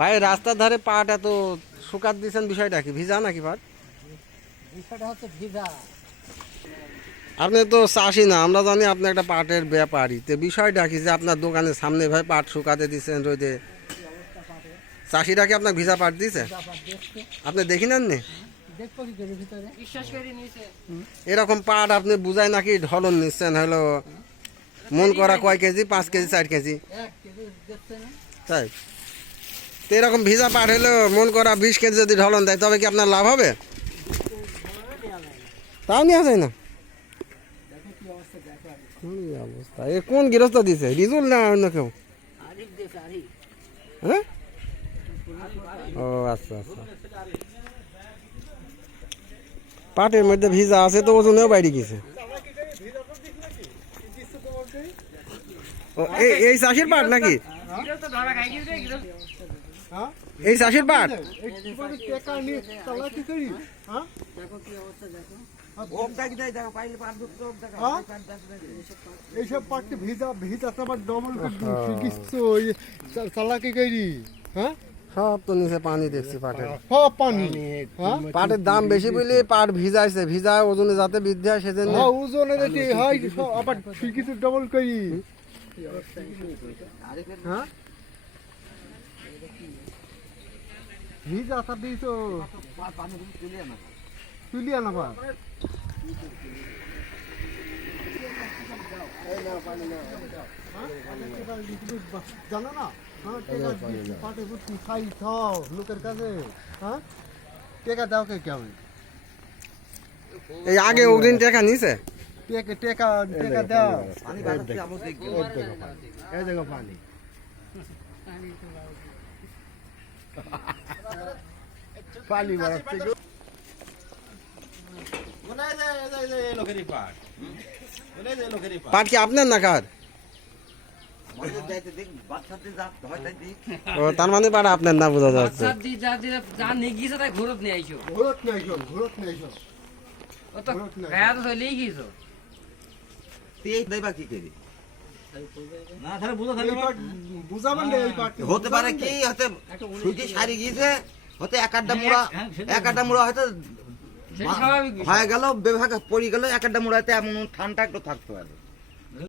ভাই রাস্তার ধারে পাট এত শুকাত দিচ্ছেন, বিষয়টা কি? ভিজা নাকি পাট? বিষয়টা হচ্ছে ভিজা। আপনি তো চাষি না, আমরা জানি আপনি একটা পাটের ব্যাপারী। তো বিষয়টা কি যে আপনার দোকানের সামনে ভাই পাট শুকাতে দিচ্ছেন রোদে? চাষিরা কি আপনাকে ভিজা পাট দিছে? আপনি দেখি নেন নি? এরকম পাট আপনি বুঝাই নাকি ঢলন নিচ্ছেন? হলো মন করা কয় কেজি? 5 কেজি, 4 কেজি, তাই? তো এরকম ভিজা পাট হলো মন করা 20 কেজি যদি ঢলন দেয়, তবে কি আপনার লাভ হবে? তাও নেওয়া যায় না। অবস্থা এ কোন গৃহস্থ দিছে? রিজুল না অন্য কেউ? হ্যাঁ, ও আচ্ছা আচ্ছা। পাটের মধ্যে ভিজা আছে তো ওজনেও বাইরে গেছে। ও এই চাষির পাট নাকি? এই চাষির পাট? এইসব পাটকে ভিজা ভিজা আবার ডবল চালাকি করি। হ্যাঁ, সব তো নিচে পানি দেখছি পাটের। সব পানি। পাটের দাম বেশি বলে পাট ভিজাইছে, ভিজায় ওজনে যাতে বৃদ্ধি হয় সেজন্য। ওজনে দেখি হয় সব আবার কিছু ডবল করি। হ্যাঁ, ভিজা থাকি তো তুলিয়া না পা জানো না? লোকের কাছে হ্যাঁ টেকা দাও কে কেমন? এই আগে অগ্রিম টাকা নিছে? টেকা টেকা দাও। এই দেখো পানি। পানি বাড়াচ্ছে গো। পাট কি আপনার না কার? ও তার মানে পাট আপনার না, বোঝা যাচ্ছে। হতে পারে কি হতে সুইটি সারি গিয়েছে, হতে একটা মুড়া হয়তো হয়ে গেল, বেভাগ পড়ে গেল, একটা মুড়াতে এমন ঠান্ডা একটু থাকতে পারে।